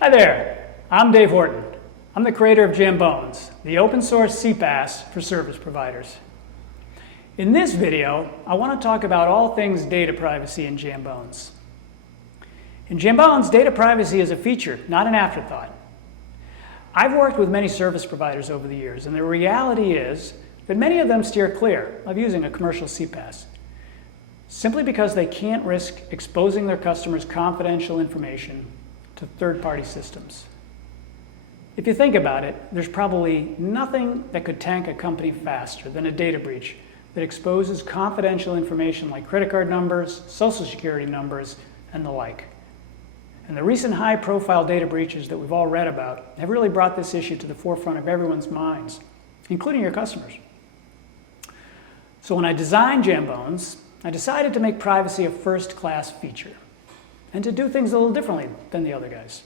Hi there, I'm Dave Horton. I'm the creator of Jambonz, the open source CPaaS for service providers. In this video, I want to talk about all things data privacy in Jambonz. In Jambonz, data privacy is a feature, not an afterthought. I've worked with many service providers over the years, and the reality is that many of them steer clear of using a commercial CPaaS, simply because they can't risk exposing their customers' confidential information to third-party systems. If you think about it, there's probably nothing that could tank a company faster than a data breach that exposes confidential information like credit card numbers, social security numbers, and the like. And the recent high-profile data breaches that we've all read about have really brought this issue to the forefront of everyone's minds, including your customers. So when I designed Jambonz, I decided to make privacy a first-class feature and to do things a little differently than the other guys.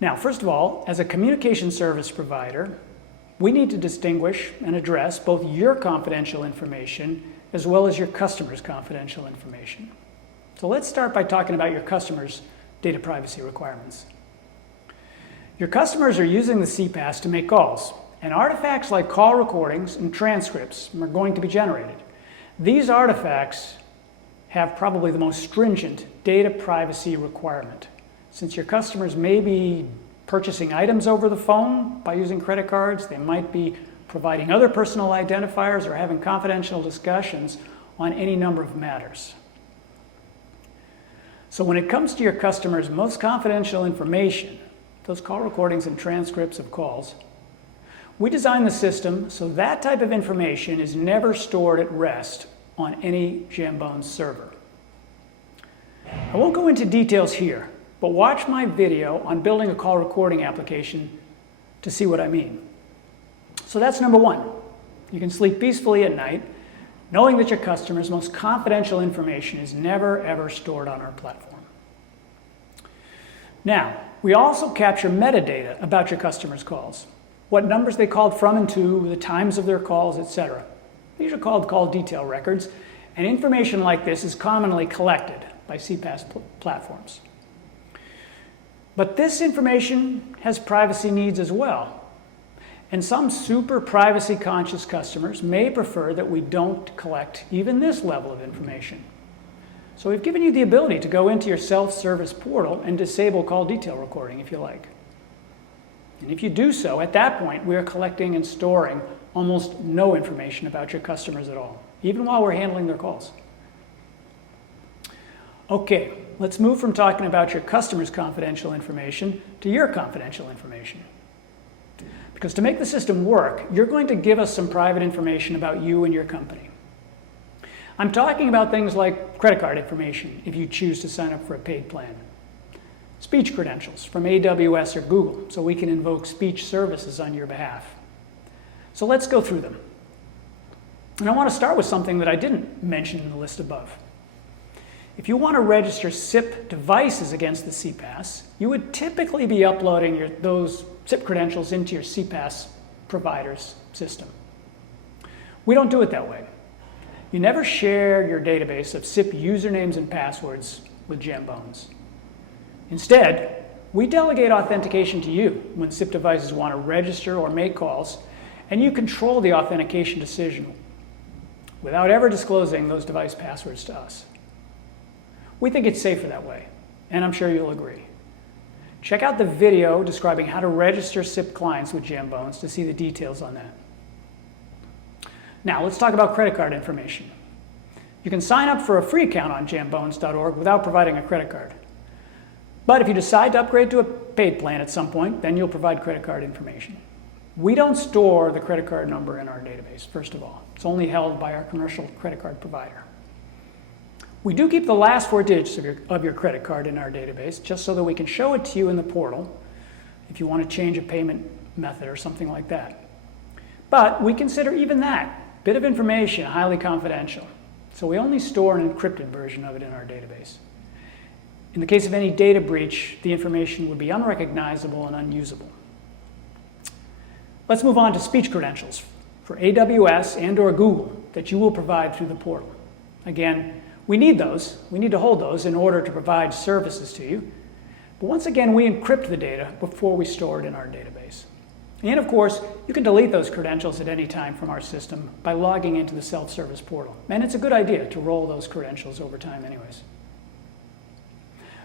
Now, first of all, as a communication service provider, we need to distinguish and address both your confidential information as well as your customers' confidential information. So let's start by talking about your customers' data privacy requirements. Your customers are using the CPaaS to make calls, and artifacts like call recordings and transcripts are going to be generated. These artifacts have probably the most stringent data privacy requirement, since your customers may be purchasing items over the phone by using credit cards, they might be providing other personal identifiers or having confidential discussions on any number of matters. So when it comes to your customers' most confidential information, those call recordings and transcripts of calls, we designed the system so that type of information is never stored at rest on any Jambonz server. I won't go into details here, but watch my video on building a call recording application to see what I mean. So that's number one. You can sleep peacefully at night knowing that your customers' most confidential information is never ever stored on our platform. Now, we also capture metadata about your customers' calls. What numbers they called from and to, the times of their calls, etc. These are called call detail records, and information like this is commonly collected by CPaaS platforms. But this information has privacy needs as well. And some super privacy conscious customers may prefer that we don't collect even this level of information. So we've given you the ability to go into your self-service portal and disable call detail recording if you like. And if you do so, at that point, we are collecting and storing almost no information about your customers at all, even while we're handling their calls. Okay, let's move from talking about your customers' confidential information to your confidential information. Because to make the system work, you're going to give us some private information about you and your company. I'm talking about things like credit card information if you choose to sign up for a paid plan. Speech credentials from AWS or Google, so we can invoke speech services on your behalf. So let's go through them. And I want to start with something that I didn't mention in the list above. If you want to register SIP devices against the CPaaS, you would typically be uploading those SIP credentials into your CPaaS provider's system. We don't do it that way. You never share your database of SIP usernames and passwords with Jambonz. Instead, we delegate authentication to you when SIP devices want to register or make calls, and you control the authentication decision without ever disclosing those device passwords to us. We think it's safer that way, and I'm sure you'll agree. Check out the video describing how to register SIP clients with Jambonz to see the details on that. Now, let's talk about credit card information. You can sign up for a free account on jambonz.org without providing a credit card. But if you decide to upgrade to a paid plan at some point, then you'll provide credit card information. We don't store the credit card number in our database, first of all. It's only held by our commercial credit card provider. We do keep the last 4 digits of your credit card in our database, just so that we can show it to you in the portal if you want to change a payment method or something like that. But we consider even that bit of information highly confidential, so we only store an encrypted version of it in our database. In the case of any data breach, the information would be unrecognizable and unusable. Let's move on to speech credentials for AWS and/or Google that you will provide through the portal. Again, we need those. We need to hold those in order to provide services to you. But once again, we encrypt the data before we store it in our database. And of course, you can delete those credentials at any time from our system by logging into the self-service portal. And it's a good idea to roll those credentials over time anyways.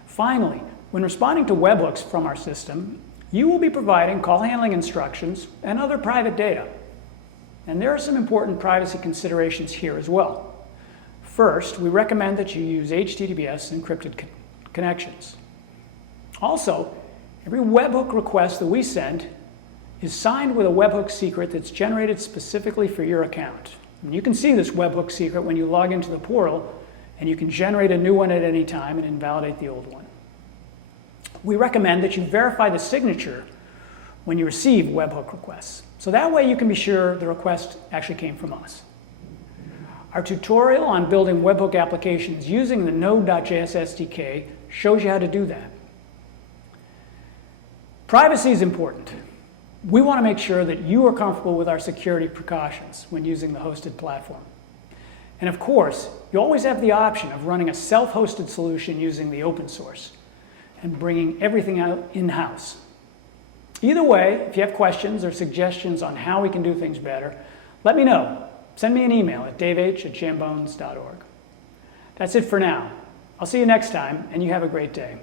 Finally, when responding to webhooks from our system, you will be providing call handling instructions and other private data. And there are some important privacy considerations here as well. First, we recommend that you use HTTPS encrypted connections. Also, every webhook request that we send is signed with a webhook secret that's generated specifically for your account. And you can see this webhook secret when you log into the portal, and you can generate a new one at any time and invalidate the old one. We recommend that you verify the signature when you receive webhook requests. So that way you can be sure the request actually came from us. Our tutorial on building webhook applications using the Node.js SDK shows you how to do that. Privacy is important. We want to make sure that you are comfortable with our security precautions when using the hosted platform. And of course, you always have the option of running a self-hosted solution using the open source and bringing everything out in-house. Either way, if you have questions or suggestions on how we can do things better, let me know. Send me an email at daveh@jambonz.org. That's it for now. I'll see you next time, and you have a great day.